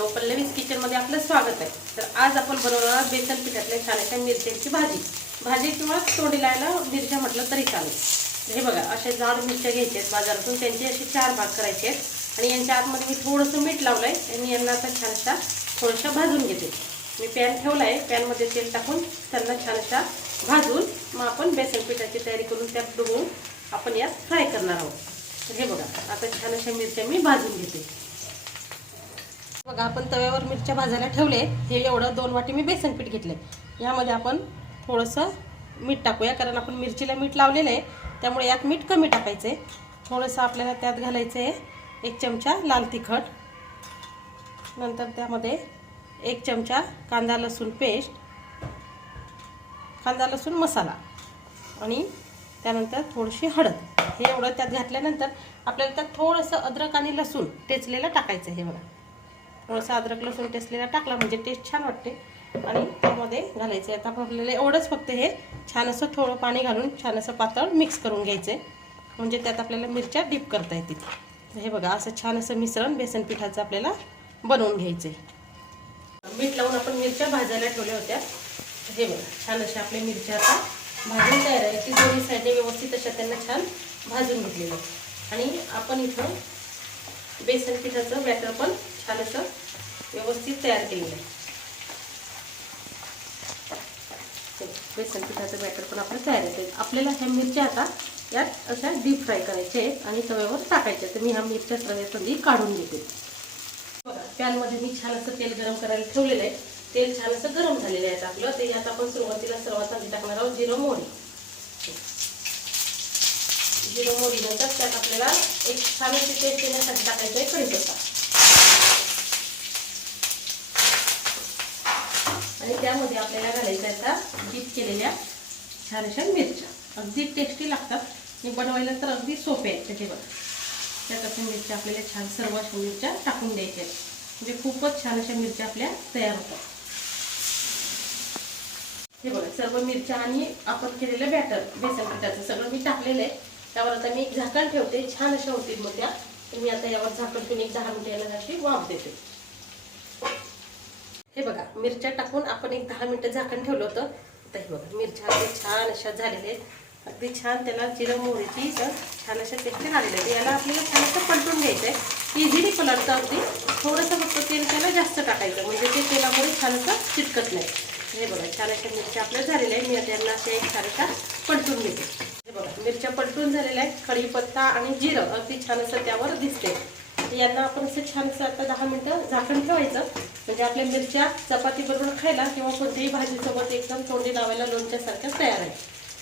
मैत्रिणींनो, पल्लवीज किचनमध्ये आपलं स्वागत आहे। तर आज आपण बनवणार आहोत बेसन पिठातल्या छान अशा मिरच्यांची भाजी किंवा तोंडी लावायला मिरच्या म्हटलं तरी चालेल। हे बघा, अशा जाड मिरच्या घ्यायच्या आहेत बाजारातून, त्यांचे असे 4 भाग करायचे आहेत आणि यांच्या आतमध्ये मी थोडंसं मीठ लावलंय आणि यांना आता छान अशा थोड्याशा भाजून घेते। मी पॅन ठेवलाय, पॅनमध्ये तेल टाकून त्यांना छान अशा भाजून मग आपण बेसन पिठाची तयारी करून त्यात डुबवून आपण यात फ्राय करणार आहोत। हे बघा, आता छान अशा मिरच्या मी भाजून घेते। बघा, आपण तव्यावर मिरच्या भाजायला ठेवले। हे एवढं 2 वाटी मी बेसन पीठ घेतले। यामध्ये आपण थोडंसं मीठ टाकूया, कारण आपण मिरचीला मीठ लावलेलं आहे, त्यामुळे यात मीठ कमी टाकायचं आहे। थोडंसं आपल्याला त्यात घालायचं आहे 1 चमचा लाल तिखट, नंतर त्यामध्ये 1 चमचा कांदा लसूण पेस्ट, कांदा लसूण मसाला आणि त्यानंतर थोडीशी हळद। हे एवढं त्यात घातल्यानंतर आपल्याला त्यात थोडंसं अद्रक आणि लसूण टेचलेलं टाकायचं आहे। हे बघा, थोडंसं अद्रक लसूण टेचलेला टाकला म्हणजे टेस्ट छान वाटते आणि त्यामध्ये घालायचं आहे। आता आपल्याला एवढंच फक्त हे छान असं थोडं पाणी घालून छान असं पातळ मिक्स करून घ्यायचं आहे, म्हणजे त्यात आपल्याला मिरच्या डीप करता येतील। हे बघा, असं छान असं मिश्रण बेसन पिठाचं आपल्याला बनवून घ्यायचं आहे। मीठ लावून आपण मिरच्या भाजायला ठेवल्या होत्या। हे बघा, छान अशा आपल्या मिरच्या आता भाजून तयार आहे की दोन्ही साईडने व्यवस्थित अशा त्यांना छान भाजून घेतलेलं आहे। आणि आपण इथं बेसन पिठाचं बॅटर पण छान असं व्यवस्थित तयार केलेलं आहे। बेसन पिठाचं बॅटर पण आपलं तयार आहे। आपल्याला ह्या मिरच्या आता यात अशा डीप फ्राय करायच्या आहेत आणि तव्यावर टाकायच्या। तर मी ह्या मिरच्या तव्यातून काढून घेते। बघा, पॅनमध्ये मी छान असं तेल गरम करायला ठेवलेलं आहे। तेल छान असं गरम झालेलं आहे आपलं। ते यात आपण सर्वात आधी टाकणार आहोत जिरं मोहरी। जिरं मोहरी नंतर त्यात आपल्याला एक छान अशी टेस्ट येण्यासाठी टाकायचं आहे कढीपत्ता आणि त्यामध्ये आपल्याला घालायचं आता डीप केलेल्या छान अशा मिरच्या। अगदी टेस्टी लागतात आणि बनवायला तर अगदी सोपे आहेत। त्याचे बघा, त्यात अशा मिरच्या आपल्याला छान सर्व अशा मिरच्या टाकून द्यायच्या आहेत, म्हणजे खूपच छान अशा मिरच्या आपल्या तयार होतात। हे बघा, सर्व मिरच्या आणि आपण केलेलं बॅटर बेसन पिठाचं सगळं मी टाकलेलं आहे। त्यावर आता मी एक झाकण ठेवते, छान अशा होतील मग त्या। तर मी आता यावर झाकण ठेवून एक 10 मिनिटं याला अशी वाफ देते। हे बघा, मिरच्या टाकून आपण एक 10 मिनिटं झाकण ठेवलं होतं। आता हे बघा, मिरच्या अगदी छान अशा झालेल्या आहेत, अगदी छान त्याला जिरं मोहरीची छान अशा टेस्ट आलेल्या आहेत। याला आपल्याला छान असं पलटून घ्यायचं आहे, इझिली पलटतं अगदी। थोडंसं फक्त तेल त्याला जास्त टाकायचं, म्हणजे ते तेलामुळे छान असं चिटकत नाही। हे बघा, छान अशा मिरच्या आपल्या झालेल्या आहेत। मी आता यांना अशा एक छान अशा पलटून घेते। हे बघा, मिरच्या पलटून झालेल्या आहेत, कढीपत्ता आणि जिरं अगदी छान असं त्यावर दिसते। यांना आपण असं छान असं आता 10 मिनिटं झाकण ठेवायचं, म्हणजे आपल्या मिरच्या चपाती बरोबर खायला किंवा कोणत्याही भाजीसोबत एकदम तोंडी लावायला लोणच्यासारख्या तयार आहे।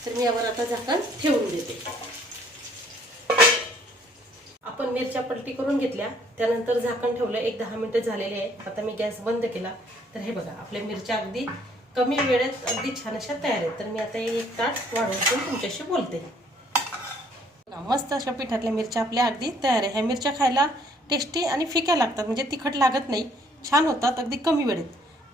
तर मी यावर आता झाकण ठेवून देते। आपण मिरच्या पलटी करून घेतल्या, त्यानंतर झाकण ठेवलं, एक 10 मिनिटं झालेले आहे। आता मी गॅस बंद केला। तर हे बघा, आपल्या मिरच्या अगदी कमी वेळेत अगदी छान अशा तयार आहेत। तर मी आता एक ताट वाढवून तुमच्याशी बोलते। मस्त अशा पिठातल्या मिरच्या आपल्या अगदी तयार आहे। ह्या मिरच्या खायला टेस्टी आणि फिक्या लागतात, म्हणजे तिखट लागत नाही, छान होतात अगदी कमी वेळेत।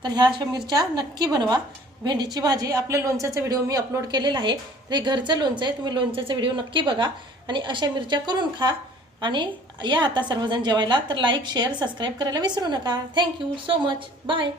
तर ह्या अशा मिरच्या नक्की बनवा। भेंडीची भाजी, आपल्या लोणच्याचा व्हिडिओ मी अपलोड केलेला आहे। तर हे घरचं लोणचं आहे, तुम्ही लोणच्याचा व्हिडिओ नक्की बघा आणि अशा मिरच्या करून खा। आणि या आता सर्वजण जेवायला। तर लाईक शेअर सबस्क्राईब करायला विसरू नका। Thank you so much, bye.